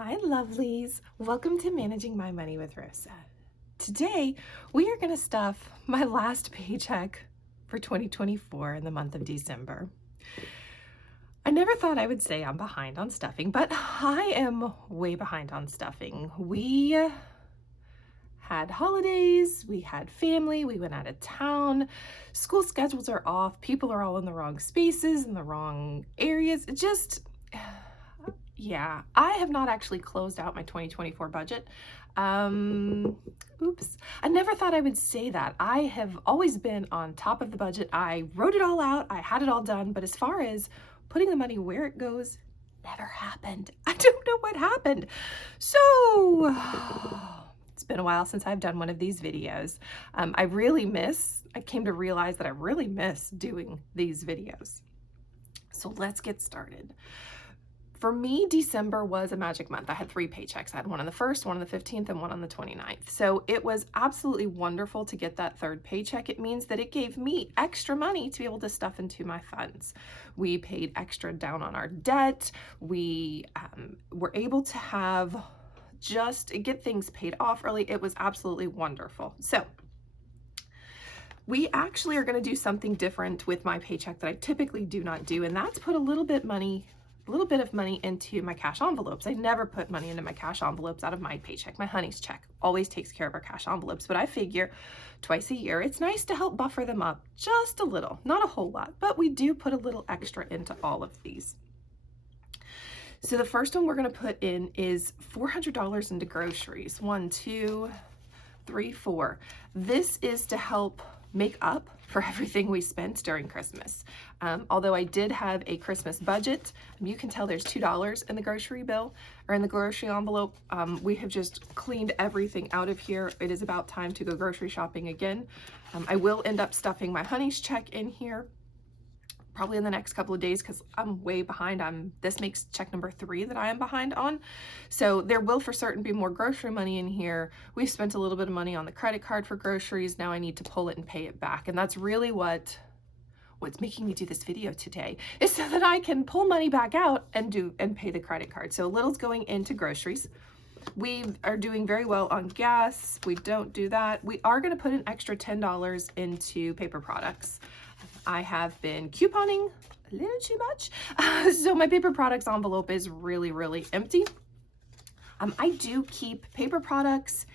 Hi, lovelies. Welcome to Managing My Money with Rosa. Today, we are going to stuff my last paycheck for 2024 in the month of December. I never thought I would say I'm behind on stuffing, but I am way behind on stuffing. We had holidays, we had family, we went out of town, school schedules are off, people are all in the wrong spaces, in the wrong areas. Yeah, I have not actually closed out my 2024 budget. Oops. I never thought I would say that. I have always been on top of the budget. I wrote it all out. I had it all done. But as far as putting the money where it goes, never happened. I don't know what happened. So it's been a while since I've done one of these videos. I came to realize that I really miss doing these videos. So let's get started. For me, December was a magic month. I had 3 paychecks. I had one on the 1st, one on the 15th, and one on the 29th. So it was absolutely wonderful to get that 3rd paycheck. It means that it gave me extra money to be able to stuff into my funds. We paid extra down on our debt. We were able to get things paid off early. It was absolutely wonderful. So we actually are going to do something different with my paycheck that I typically do not do, and that's put a little bit of money into my cash envelopes. I never put money into my cash envelopes out of my paycheck. My honey's check always takes care of our cash envelopes, but I figure twice a year, it's nice to help buffer them up just a little, not a whole lot, but we do put a little extra into all of these. So the first one we're going to put in is $400 into groceries. 1, 2, 3, 4. This is to help make up for everything we spent during Christmas. Although I did have a Christmas budget, you can tell there's $2 in the grocery bill or in the grocery envelope. We have just cleaned everything out of here. It is about time to go grocery shopping again. I will end up stuffing my honey's check in here probably in the next couple of days because I'm way behind. This makes check number 3 that I am behind on. So there will for certain be more grocery money in here. We've spent a little bit of money on the credit card for groceries. Now I need to pull it and pay it back. And that's really what's making me do this video today, is so that I can pull money back out and pay the credit card. So a little's going into groceries. We are doing very well on gas. We don't do that. We are going to put an extra $10 into paper products. I have been couponing a little too much, so my paper products envelope is really, really empty. I do keep paper products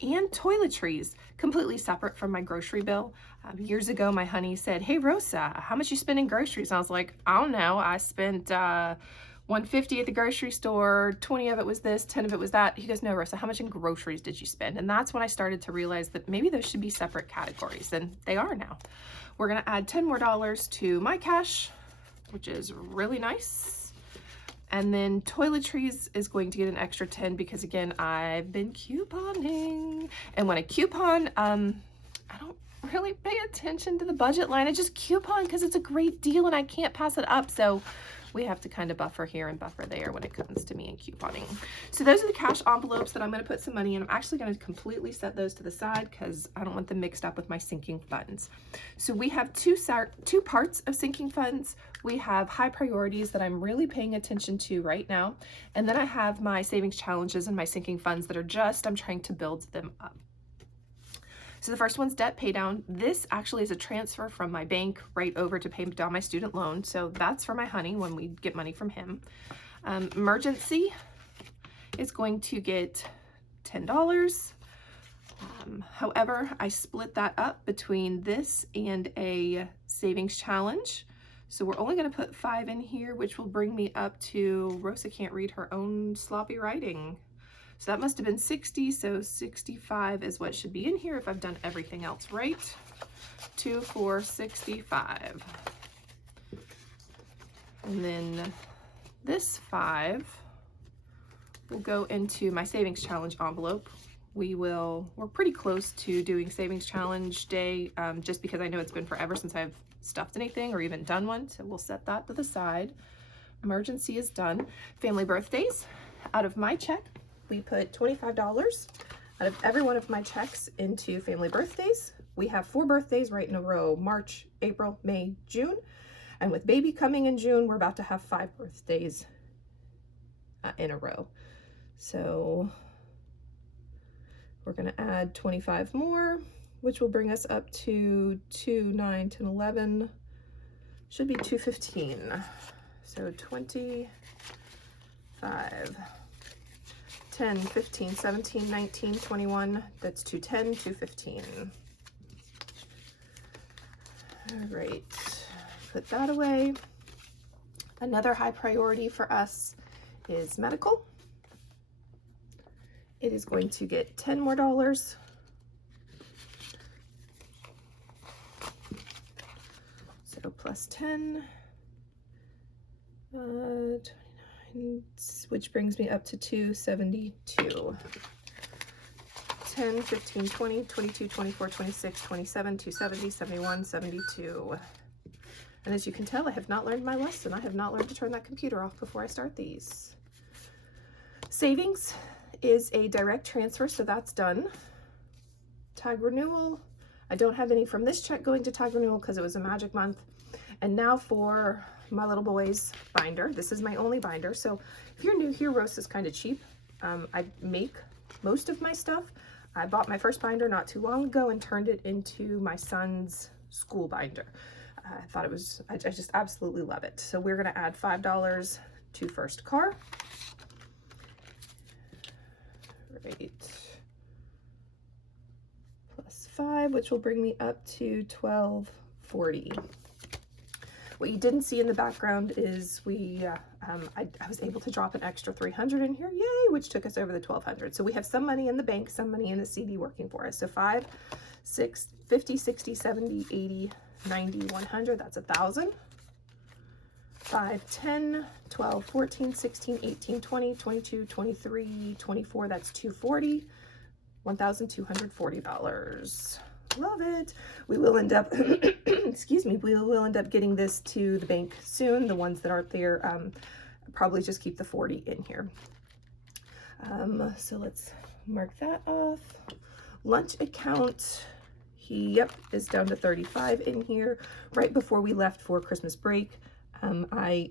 and toiletries completely separate from my grocery bill. Years ago, my honey said, "Hey, Rosa, how much you spend in groceries?" And I was like, "I don't know. I spent $150 at the grocery store, 20 of it was this, 10 of it was that." He goes, "No, Rosa, how much in groceries did you spend?" And that's when I started to realize that maybe those should be separate categories, and they are now. We're gonna add $10 more to my cash, which is really nice. And then toiletries is going to get an extra 10 because, again, I've been couponing. And when I coupon, I don't really pay attention to the budget line. I just coupon because it's a great deal and I can't pass it up. So we have to kind of buffer here and buffer there when it comes to me and couponing. So those are the cash envelopes that I'm going to put some money in. I'm actually going to completely set those to the side because I don't want them mixed up with my sinking funds. So we have two parts of sinking funds. We have high priorities that I'm really paying attention to right now. And then I have my savings challenges and my sinking funds that I'm trying to build them up. So the first one's debt pay down. This actually is a transfer from my bank right over to pay down my student loan. So that's for my honey when we get money from him. Emergency is going to get $10. However, I split that up between this and a savings challenge. So we're only going to put 5 in here, which will bring me up to, Rosa can't read her own sloppy writing. So that must have been 60, so 65 is what should be in here if I've done everything else right. 2, 4, 65. And then this 5 will go into my savings challenge envelope. We're pretty close to doing savings challenge day, just because I know it's been forever since I've stuffed anything or even done one. So we'll set that to the side. Emergency is done. Family birthdays, out of my check, we put $25 out of every one of my checks into family birthdays. We have 4 birthdays right in a row: March, April, May, June. And with baby coming in June, we're about to have 5 birthdays in a row. So we're going to add 25 more, which will bring us up to 2, 9, 10, 11, should be 215. So 25, 10, 15, 17, 19, 21, that's 210, 215. All right, put that away. Another high priority for us is medical. It is going to get $10 more. So plus 10, 29, which brings me up to 272. 10, 15, 20, 22, 24, 26, 27, 270, 71, 72. And as you can tell, I have not learned my lesson. I have not learned to turn that computer off before I start these. Savings is a direct transfer, so that's done. Tag renewal, I don't have any from this check going to tag renewal because it was a magic month. And now for my little boy's binder. This is my only binder. So if you're new here, Roast is kind of cheap. I make most of my stuff. I bought my first binder not too long ago and turned it into my son's school binder. I thought it was, I just absolutely love it. So we're gonna add $5 to first car. Right. Plus 5, which will bring me up to 1240. What you didn't see in the background is I was able to drop an extra 300 in here, yay, which took us over the 1200. So we have some money in the bank, some money in the CD working for us. So 5, 6, 50, 60, 70, 80, 90, 100, that's 1,000. 5, 10, 12, 14, 16, 18, 20, 22, 23, 24, that's 240, $1,240. Love it. We will end up, excuse me, we will end up getting this to the bank soon. The ones that aren't there, probably just keep the 40 in here. So let's mark that off. Lunch account, yep, is down to 35 in here. Right before we left for Christmas break, I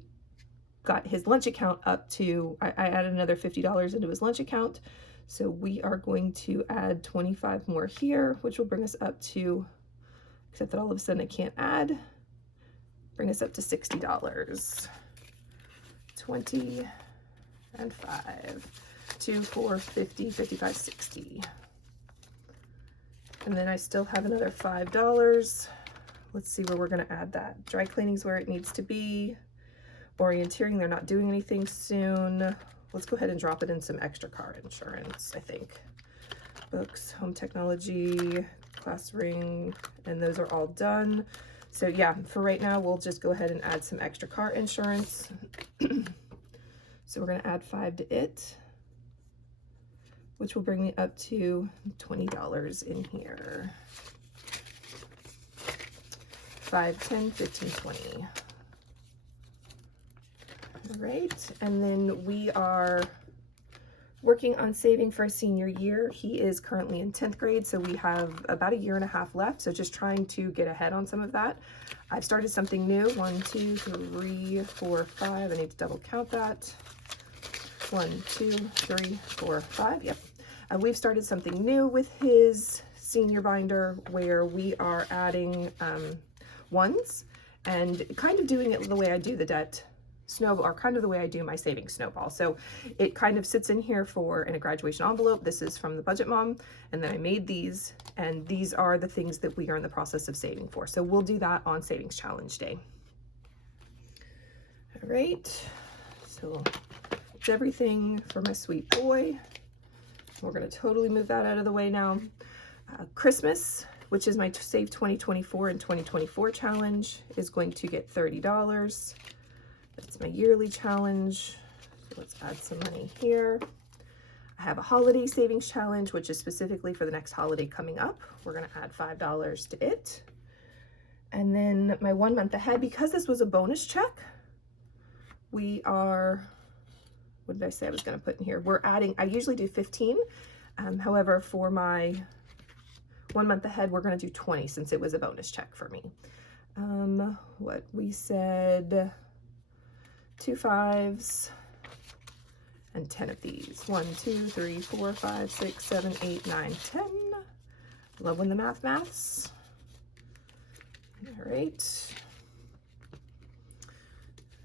got his lunch account up to, I added another $50 into his lunch account. So we are going to add 25 more here, which will bring us up to, except that all of a sudden I can't add, bring us up to $60. 20 and 5, 2, 4, 50, 55, 60. And then I still have another $5. Let's see where we're gonna add that. Dry cleaning's where it needs to be. Orienteering, they're not doing anything soon. Let's go ahead and drop it in some extra car insurance, I think. Books, home technology, class ring, and those are all done. So yeah, for right now, we'll just go ahead and add some extra car insurance. So we're gonna add 5 to it, which will bring me up to $20 in here. 5, 10, 15, 20. All right, and then we are working on saving for a senior year. He is currently in 10th grade, so we have about 1.5 years left, so just trying to get ahead on some of that. I've started something new, 1, 2, 3, 4, 5, I need to double count that. 1, 2, 3, 4, 5, yep. We've started something new with his senior binder where we are adding ones and kind of doing it the way I do the debt snowball, or kind of the way I do my savings snowball. So it kind of sits in here in a graduation envelope. This is from the Budget Mom, and then I made these, and these are the things that we are in the process of saving for. So we'll do that on Savings Challenge Day. All right, so it's everything for my sweet boy. We're gonna totally move that out of the way now. Christmas, which is my Save 2024 and 2024 challenge, is going to get $30. That's my yearly challenge. So let's add some money here. I have a holiday savings challenge, which is specifically for the next holiday coming up. We're gonna add $5 to it. And then my 1 month ahead, because this was a bonus check, we are, what did I say I was gonna put in here? We're adding, I usually do 15. However, for my 1 month ahead, we're gonna do 20 since it was a bonus check for me. What we said, 2 5s and 10 of these. 1, 2, 3, 4, 5, 6, 7, 8, 9, 10. Love when the maths. All right.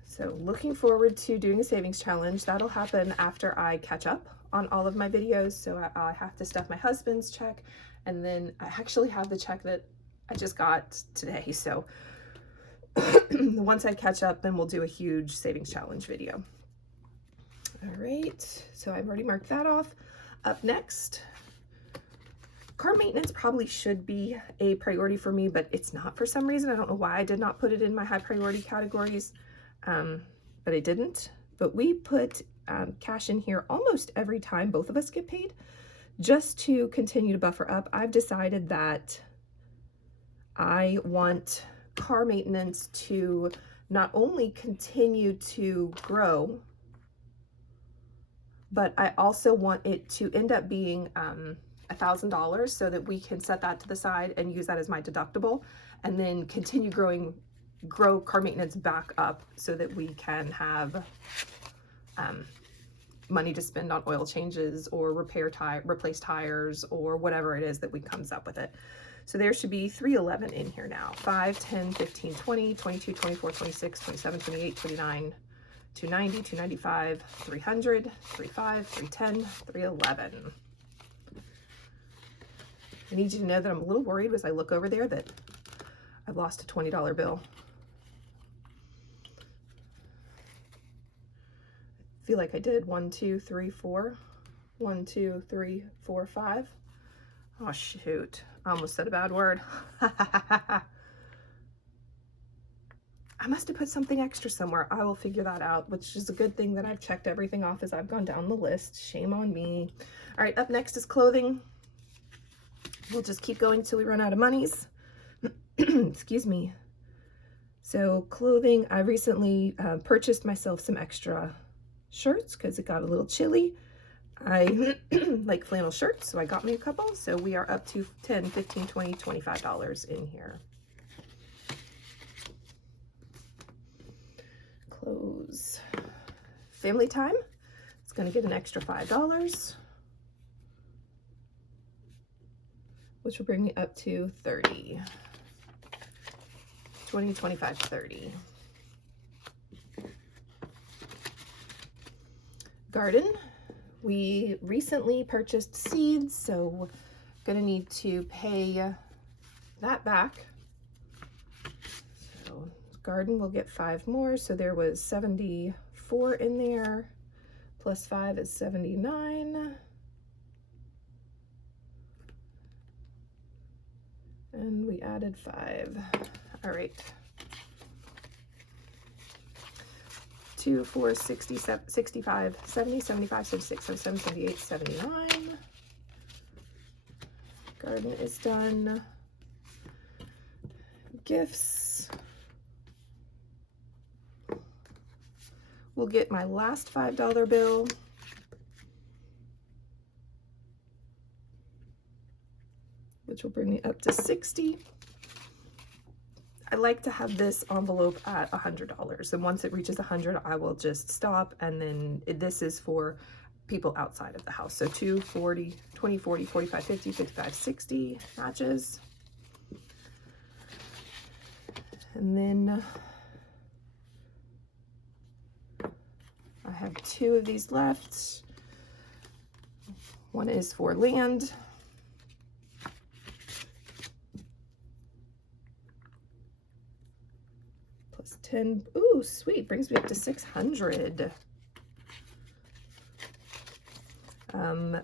So looking forward to doing a savings challenge. That'll happen after I catch up on all of my videos. So I have to stuff my husband's check, and then I actually have the check that I just got today. So once I catch up, then we'll do a huge savings challenge video. All right, so I've already marked that off. Up next, car maintenance probably should be a priority for me, but it's not for some reason. I don't know why I did not put it in my high priority categories, but I didn't. But we put cash in here almost every time both of us get paid, just to continue to buffer up. I've decided that I want car maintenance to not only continue to grow, but I also want it to end up being $1,000 so that we can set that to the side and use that as my deductible, and then continue grow car maintenance back up so that we can have money to spend on oil changes or replace tires or whatever it is that we comes up with it. So there should be 311 in here now. 5, 10, 15, 20, 22, 24, 26, 27, 28, 29, 290, 295, 300, 35, 310, 311. I need you to know that I'm a little worried as I look over there that I've lost a $20 bill. I feel like I did 1, 2, 3, 4. 1, 2, 3, 4, 5. Oh shoot, I almost said a bad word. I must have put something extra somewhere. I will figure that out, which is a good thing that I've checked everything off as I've gone down the list. Shame on me. All right, up next is clothing. We'll just keep going till we run out of monies. Excuse me. So clothing, I recently purchased myself some extra shirts because it got a little chilly. I like flannel shirts, so I got me a couple. So we are up to $10, $15, $20, $25 in here. Clothes. Family time, it's going to get an extra $5, which will bring me up to 30. 20, 25, 30. Garden. We recently purchased seeds, so gonna need to pay that back. So garden will get 5 more, so there was 74 in there, plus 5 is 79. And we added 5. All right. 2, 4, 60, 65, 70, 75, 76, 77, 78, 79. Garden is done. Gifts. We'll get my last $5 bill. Which will bring me up to 60. I like to have this envelope at $100, and once it reaches 100, I will just stop, and then this is for people outside of the house. So 2, 40, 20, 40, 45, 50, 55, 60 matches. And then I have 2 of these left. One is for land. Plus 10, ooh, sweet, brings me up to 600.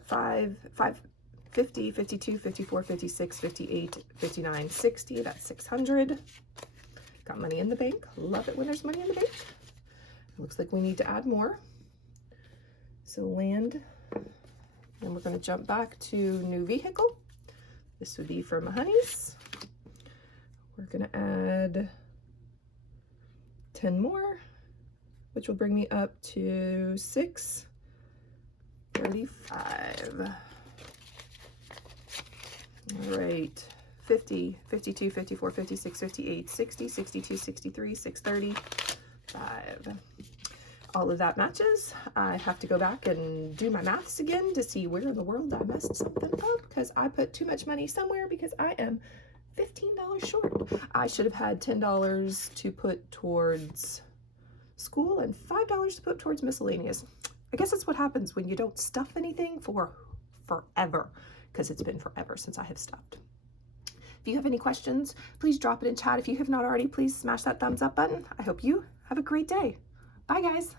5, 50, 52, 54, 56, 58, 59, 60, that's 600. Got money in the bank. Love it when there's money in the bank. Looks like we need to add more. So land, then we're going to jump back to new vehicle. This would be for my honeys. We're going to add 10 more, which will bring me up to 635. All right, 50, 52, 54, 56, 58, 60, 62, 63, 635. all of that matches. I have to go back and do my maths again to see where in the world I messed something up, because I put too much money somewhere, because I am $15 short. I should have had $10 to put towards school and $5 to put towards miscellaneous. I guess that's what happens when you don't stuff anything for forever, because it's been forever since I have stuffed. If you have any questions, please drop it in chat. If you have not already, please smash that thumbs up button. I hope you have a great day. Bye, guys.